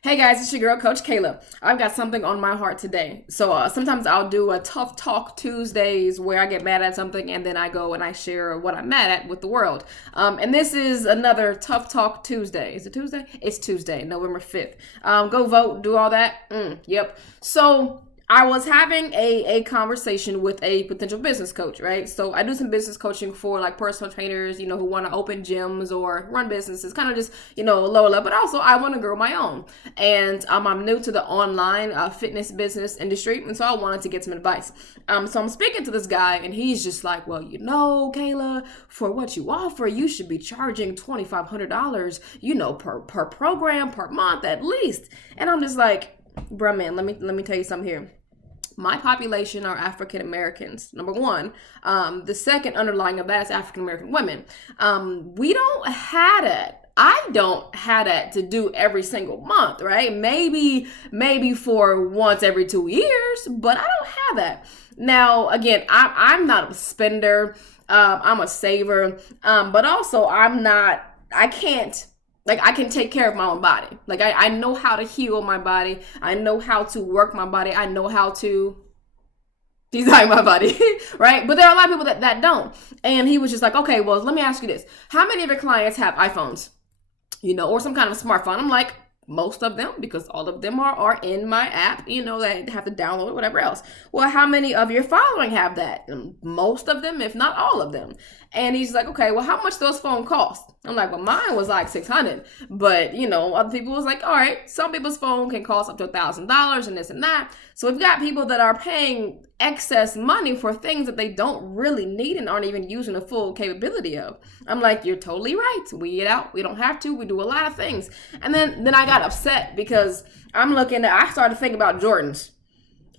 Hey guys, it's your girl, Coach Cailah. I've got something on my heart today. So sometimes I'll do a tough talk Tuesdays where I get mad at something and then I go and I share what I'm mad at with the world. And this is another tough talk Tuesday. Is it Tuesday? It's Tuesday, November 5th. Go vote, do all that. Yep. So I was having a conversation with a potential business coach, right? So I do some business coaching for like personal trainers, who want to open gyms or run businesses, kind of just, lower level, but also I want to grow my own. And I'm new to the online fitness business industry. And so I wanted to get some advice. So I'm speaking to this guy and he's just like, well, Cailah, for what you offer, you should be charging $2,500, per program, per month at least. And I'm just like, bruh, man, let me tell you something here. My population are African Americans, number one. The second underlying of that is African American women. We don't have that. I don't have that to do every single month, right? Maybe for once every 2 years, but I don't have that. Now, again, I'm not a spender. I'm a saver. But also I can take care of my own body. Like I know how to heal my body. I know how to work my body. I know how to design my body, right? But there are a lot of people that don't. And he was just like, okay, well, let me ask you this. How many of your clients have iPhones, or some kind of smartphone? I'm like, most of them, because all of them are in my app, they have to download it, whatever else. Well, how many of your following have that? And most of them, if not all of them. And he's like, okay, well, how much those phones cost? I'm like, well, mine was like $600, but other people was like, all right, some people's phone can cost up to $1,000 and this and that. So we've got people that are paying excess money for things that they don't really need and aren't even using the full capability of. I'm like, you're totally right. We eat out. We don't have to. We do a lot of things. And then I got upset because I started thinking about Jordans.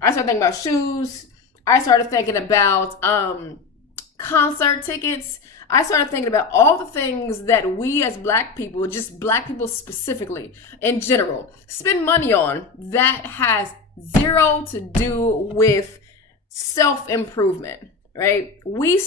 I started thinking about shoes. I started thinking about concert tickets. I started thinking about all the things that we as Black people, just Black people specifically in general, spend money on that has zero to do with self-improvement, right? We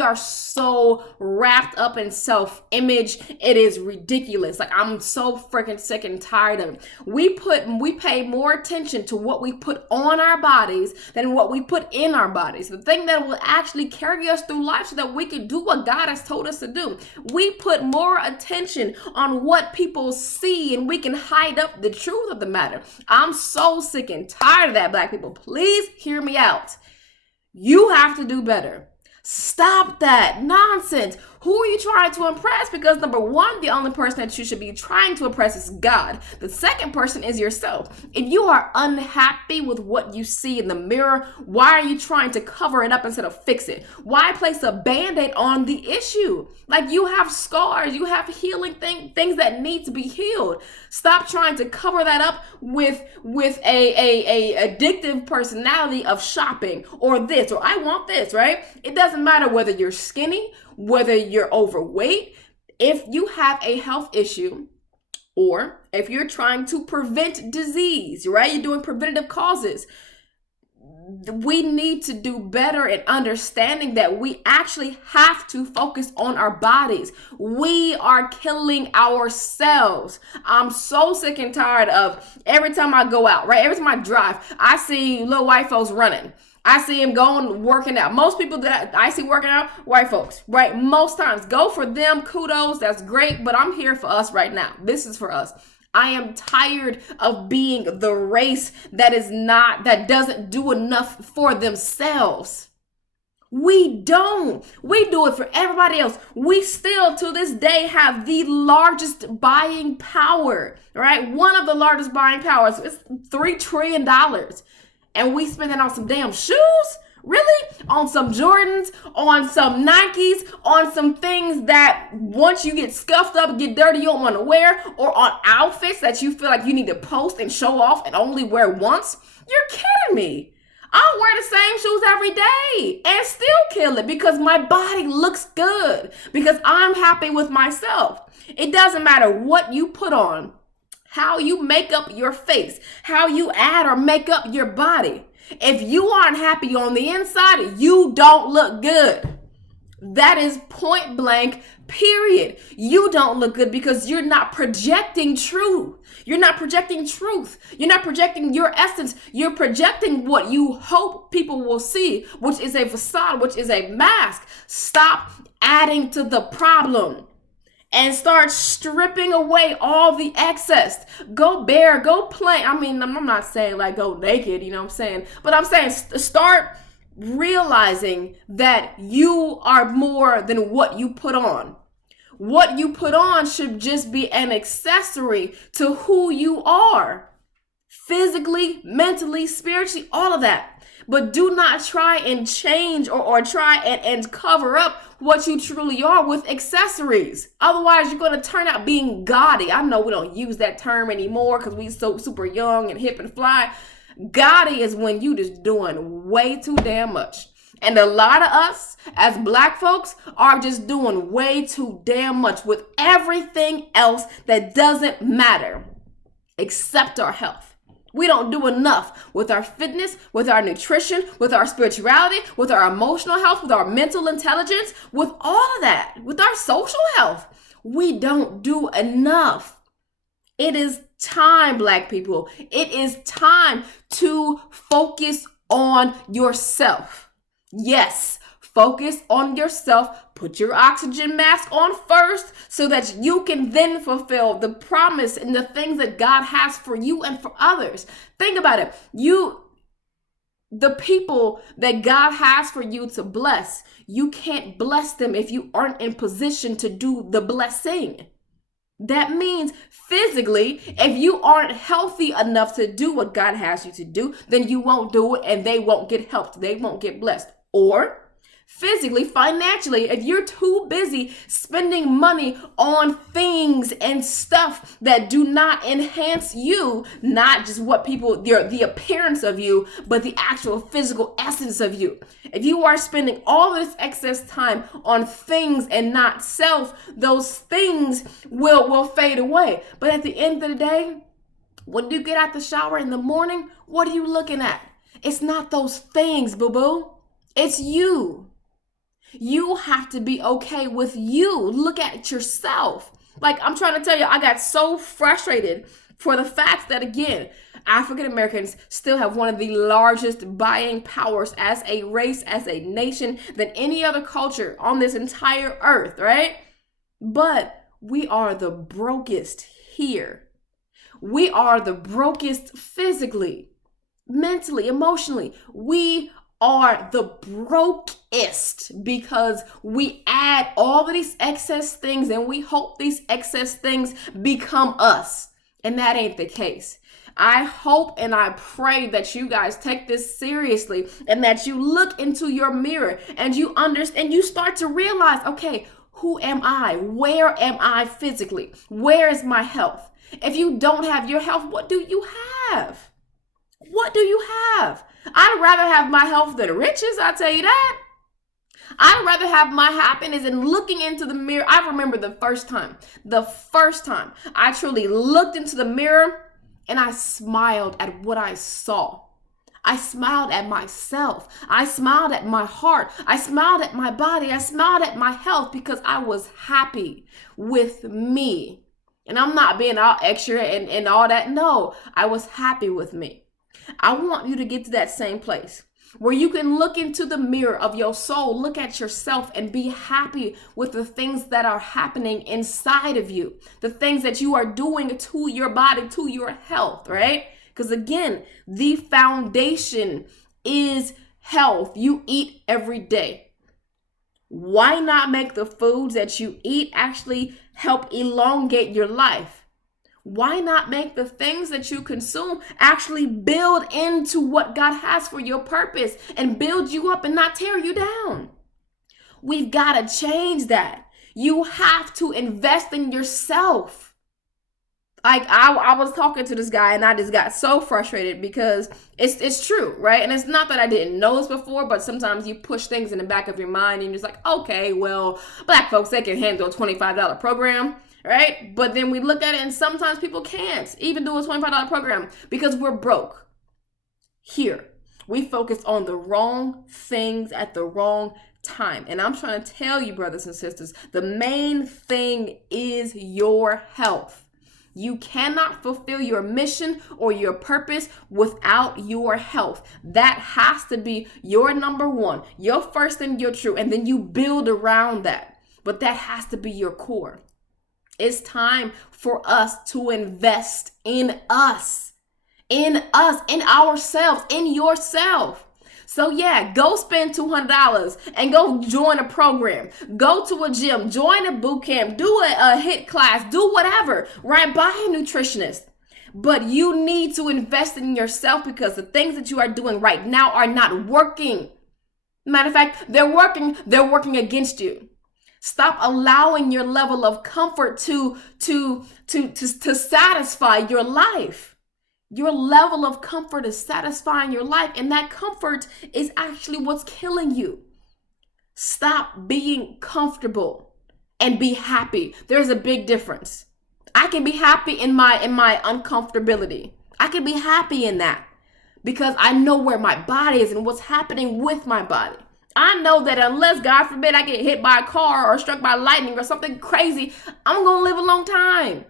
are so wrapped up in self-image. It is ridiculous. Like, I'm so freaking sick and tired of it. We pay more attention to what we put on our bodies than what we put in our bodies. The thing that will actually carry us through life so that we can do what God has told us to do. We put more attention on what people see and we can hide up the truth of the matter. I'm so sick and tired of that, Black people. Please hear me out. You have to do better. Stop that nonsense. Who are you trying to impress? Because number one, the only person that you should be trying to impress is God. The second person is yourself. If you are unhappy with what you see in the mirror, why are you trying to cover it up instead of fix it? Why place a Band-Aid on the issue? Like, you have scars, you have healing things that need to be healed. Stop trying to cover that up with a addictive personality of shopping or this or I want this, right? It doesn't matter whether you're skinny, whether you're overweight. If you have a health issue or if you're trying to prevent disease, right? You're doing preventative causes. We need to do better in understanding that we actually have to focus on our bodies. We are killing ourselves. I'm so sick and tired of every time I go out, right? Every time I drive, I see little white folks running. I see him going, working out. Most people that I see working out, white folks, right? Most times, go for them, kudos, that's great, but I'm here for us right now. This is for us. I am tired of being the race that doesn't do enough for themselves. We don't. We do it for everybody else. We still, to this day, have the largest buying power, right? One of the largest buying powers is $3 trillion. And we spend it on some damn shoes? Really? On some Jordans, on some Nikes, on some things that once you get scuffed up, get dirty, you don't want to wear, or on outfits that you feel like you need to post and show off and only wear once? You're kidding me. I'll wear the same shoes every day and still kill it because my body looks good, because I'm happy with myself. It doesn't matter what you put on, how you make up your face, how you add or make up your body. If you aren't happy on the inside, you don't look good. That is point blank, period. You don't look good because you're not projecting truth. You're not projecting truth. You're not projecting your essence. You're projecting what you hope people will see, which is a facade, which is a mask. Stop adding to the problem and start stripping away all the excess. Go bare, go plain. I mean, I'm not saying like go naked, you know what I'm saying? But I'm saying start realizing that you are more than what you put on. What you put on should just be an accessory to who you are. Physically, mentally, spiritually, all of that. But do not try and change or try and cover up what you truly are with accessories. Otherwise, you're going to turn out being gaudy. I know we don't use that term anymore because we so super young and hip and fly. Gaudy is when you just doing way too damn much. And a lot of us as Black folks are just doing way too damn much with everything else that doesn't matter except our health. We don't do enough with our fitness, with our nutrition, with our spirituality, with our emotional health, with our mental intelligence, with all of that, with our social health. We don't do enough. It is time, Black people. It is time to focus on yourself. Yes, focus on yourself. Put your oxygen mask on first so that you can then fulfill the promise and the things that God has for you and for others. Think about it. The people that God has for you to bless, you can't bless them if you aren't in position to do the blessing. That means physically, if you aren't healthy enough to do what God has you to do, then you won't do it and they won't get helped. They won't get blessed. Or physically, financially, if you're too busy spending money on things and stuff that do not enhance you, not just what people, the appearance of you, but the actual physical essence of you. If you are spending all this excess time on things and not self, those things will fade away. But at the end of the day, when you get out the shower in the morning, what are you looking at? It's not those things, boo-boo. It's you. You have to be okay with you. Look at yourself. Like, I'm trying to tell you, I got so frustrated for the fact that, again, African Americans still have one of the largest buying powers as a race, as a nation, than any other culture on this entire earth, right? But we are the brokest here. We are the brokest physically, mentally, emotionally. We are the brokest because we add all of these excess things and we hope these excess things become us. And that ain't the case. I hope and I pray that you guys take this seriously and that you look into your mirror and you understand, you start to realize, okay, who am I? Where am I physically? Where is my health? If you don't have your health, what do you have? What do you have? I'd rather have my health than riches, I'll tell you that. I'd rather have my happiness and looking into the mirror. I remember the first time I truly looked into the mirror and I smiled at what I saw. I smiled at myself. I smiled at my heart. I smiled at my body. I smiled at my health because I was happy with me. And I'm not being all extra and all that. No, I was happy with me. I want you to get to that same place where you can look into the mirror of your soul, look at yourself and be happy with the things that are happening inside of you, the things that you are doing to your body, to your health, right? Because again, the foundation is health. You eat every day. Why not make the foods that you eat actually help elongate your life? Why not make the things that you consume actually build into what God has for your purpose and build you up and not tear you down? We've got to change that. You have to invest in yourself. Like I was talking to this guy and I just got so frustrated because it's true, right? And it's not that I didn't know this before, but sometimes you push things in the back of your mind and you're just like, okay, well, Black folks, they can handle a $25 program. Right? But then we look at it and sometimes people can't even do a $25 program because we're broke. Here, we focus on the wrong things at the wrong time. And I'm trying to tell you, brothers and sisters, the main thing is your health. You cannot fulfill your mission or your purpose without your health. That has to be your number one, your first and your true, and then you build around that. But that has to be your core. It's time for us to invest in us, in ourselves, in yourself. So yeah, go spend $200 and go join a program. Go to a gym, join a boot camp, do a HIIT class, do whatever, right? Buy a nutritionist. But you need to invest in yourself because the things that you are doing right now are not working. Matter of fact, they're working against you. Stop allowing your level of comfort to satisfy your life. Your level of comfort is satisfying your life, and that comfort is actually what's killing you. Stop being comfortable and be happy. There's a big difference. I can be happy in my uncomfortability. I can be happy in that because I know where my body is and what's happening with my body. I know that unless, God forbid, I get hit by a car or struck by lightning or something crazy, I'm going to live a long time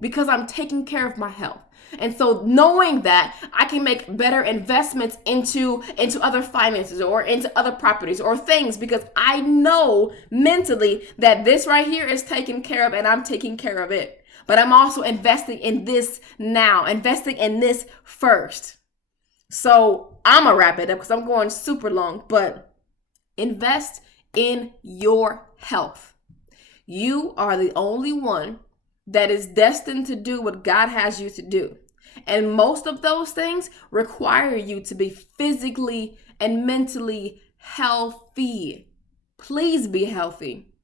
because I'm taking care of my health. And so knowing that, I can make better investments into other finances or into other properties or things because I know mentally that this right here is taken care of and I'm taking care of it. But I'm also investing in this now, investing in this first. So I'm going to wrap it up because I'm going super long, but invest in your health. You are the only one that is destined to do what God has you to do. And most of those things require you to be physically and mentally healthy. Please be healthy.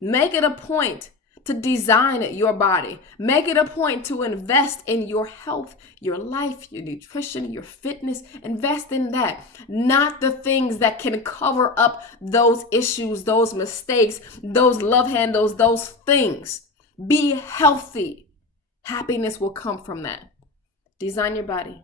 Make it a point to design your body. Make it a point to invest in your health, your life, your nutrition, your fitness. Invest in that, not the things that can cover up those issues, those mistakes, those love handles, those things. Be healthy. Happiness will come from that. Design your body.